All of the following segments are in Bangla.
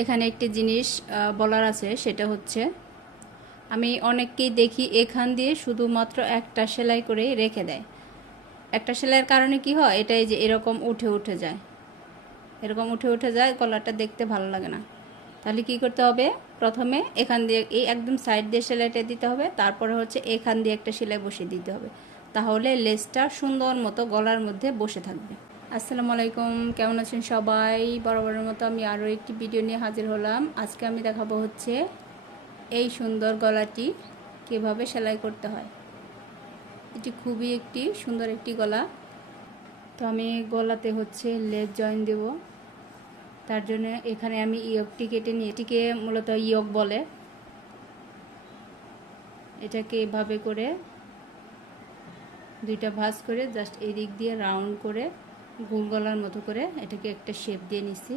এখানে একটি জিনিস বলার আছে, সেটা হচ্ছে আমি অনেককেই দেখি এখান দিয়ে শুধুমাত্র একটা সেলাই করেই রেখে দেয়। একটা সেলাইয়ের কারণে কি হয়, এটাই যে এরকম উঠে উঠে যায়, এরকম উঠে উঠে যায়, গলাটা দেখতে ভালো লাগে না। তাহলে কি করতে হবে, প্রথমে এখান দিয়ে এই একদম সাইড দিয়ে সেলাইটা দিতে হবে, তারপরে হচ্ছে এখান দিয়ে একটা সেলাই বসিয়ে দিতে হবে, তাহলে লেসটা সুন্দর মতো গলার মধ্যে বসে থাকবে। আসসালামু আলাইকুম, কেমন আছেন সবাই? বরাবরের মতো আমি আরও একটি ভিডিও নিয়ে হাজির হলাম। আজকে আমি দেখাবো হচ্ছে এই সুন্দর গলাটি কীভাবে সেলাই করতে হয়। এটি খুবই একটি সুন্দর একটি গলা। তো আমি গলাতে হচ্ছে লেস জয়েন দেব। তার জন্য এখানে আমি ইয়কটি কেটে নিয়ে, এটিকে মূলত ইয়ক বলে। এটাকে এভাবে করে দুইটা ভাঁজ করে জাস্ট এই দিক দিয়ে রাউন্ড করে গোল গলার মতো করে এটাকে একটা শেপ দিয়ে নিছি,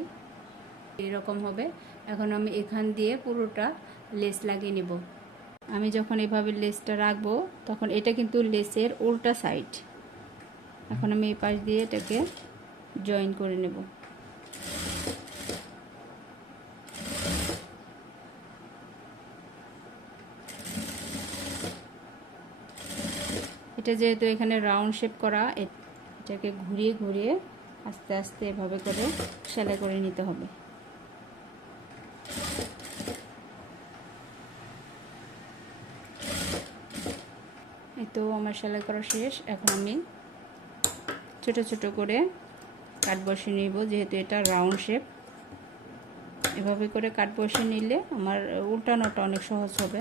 এরকম হবে। এখন আমি এখান দিয়ে পুরোটা লেস লাগিয়ে নেব। আমি যখন এভাবে লেসটা রাখবো তখন এটা কিন্তু লেসের উল্টা সাইড। এখন আমি এই পাশ দিয়ে এটাকে জয়েন করে নেব। এটা যেহেতু এখানে রাউন্ড শেপ করা, এটাকে ঘুরিয়ে ঘুরিয়ে আস্তে আস্তে এভাবে করে সেলাই করে নিতে হবে। এই তো আমার সেলাই করা শেষ। এখন আমি ছোট ছোট করে কাট বসিয়ে নিব, যেহেতু এটা রাউন্ড শেপ। এভাবে করে কাট বসিয়ে নিলে আমার উল্টানোটা অনেক সহজ হবে।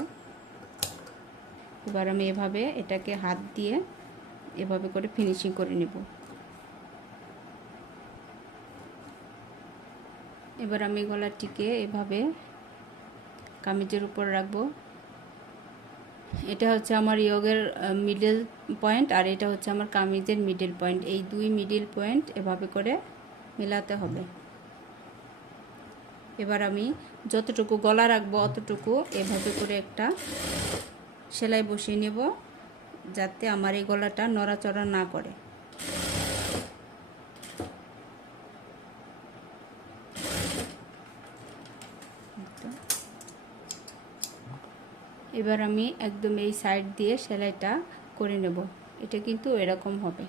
এবার আমি এভাবে এটাকে হাত দিয়ে এভাবে করে ফিনিশিং করে নেব। এবার আমি গলাটিকে এভাবে কামিজের উপর রাখবো। এটা হচ্ছে আমার ইয়গের মিডল পয়েন্ট, আর এটা হচ্ছে আমার কামিজের মিডল পয়েন্ট। এই দুই মিডল পয়েন্ট এভাবে করে মেলাতে হবে। এবার আমি যতটুকু গলা রাখবো অতটুকু এভাবে করে একটা সেলাই বসিয়ে নেব, যাতে আমার এই গলাটা নড়াচড়া না করে। এবার আমি একদম এই সাইড দিয়ে সেলাইটা করে নেব। এটা কিন্তু এরকম হবে।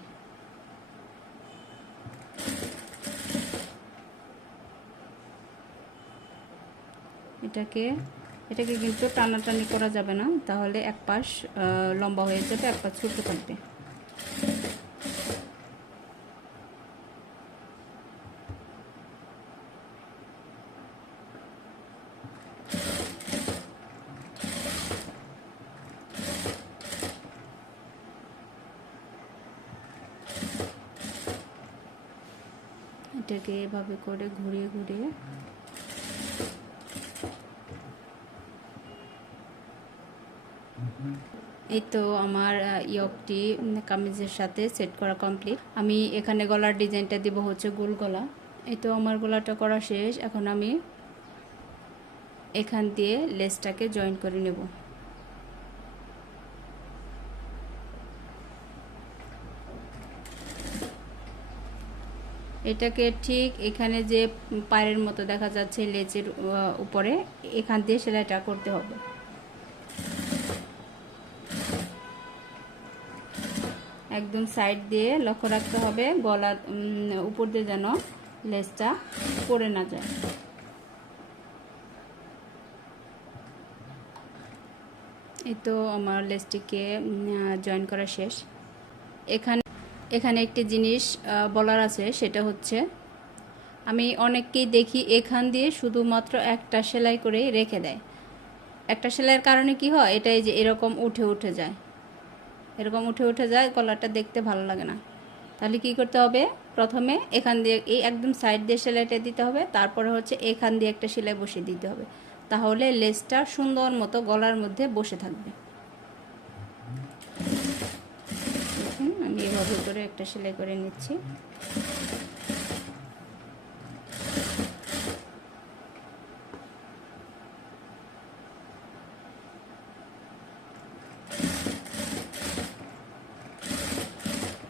এটাকে কিন্তু টানাটানি করা যাবে না, তাহলে এক পাশ লম্বা হয়ে যাবে, এক পাশ ছোট থাকবে। এটাকে এভাবে করে ঘুরিয়ে ঘুরিয়ে এই তো আমার ইয়কটি কামিজের সাথে সেট করা কমপ্লিট। আমি এখানে গলার ডিজাইনটা দিব হচ্ছে গোল গলা। এই তো আমার গলাটা করা শেষ। এখন আমি এখান দিয়ে লেসটাকে জয়েন করে নেব। এটাকে ঠিক এখানে যে পায়ের মতো দেখা যাচ্ছে লেজের উপরে, এখান দিয়ে সেলাইটা করতে হবে। একদম সাইড দিয়ে লক্ষ্য রাখতে হবে, গলার উপর দিয়ে যেন লেসটা পড়ে না যায়। এই তো আমার লেসটিকে জয়েন করা শেষ। এখানে একটি জিনিস বলার আছে, সেটা হচ্ছে আমি অনেককেই দেখি এখান দিয়ে শুধুমাত্র একটা সেলাই করেই রেখে দেয়। একটা সেলাইয়ের কারণে কি হয়, এটাই যে এরকম উঠে উঠে যায়, এরকম উঠে উঠে যায়, গলাটা দেখতে ভালো লাগে না। তাহলে কি করতে হবে, প্রথমে এখান দিয়ে এই একদম সাইড দিয়ে সেলাইটা দিতে হবে, তারপরে হচ্ছে এখান দিয়ে একটা সেলাই বসিয়ে দিতে হবে, তাহলে লেসটা সুন্দর মতো গলার মধ্যে বসে থাকবে। আমি এভাবে করে একটা সেলাই করে নিচ্ছি।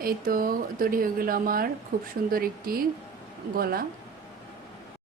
এই তো তৈরি হয়ে গেল আমার খুব সুন্দর একটি গলা।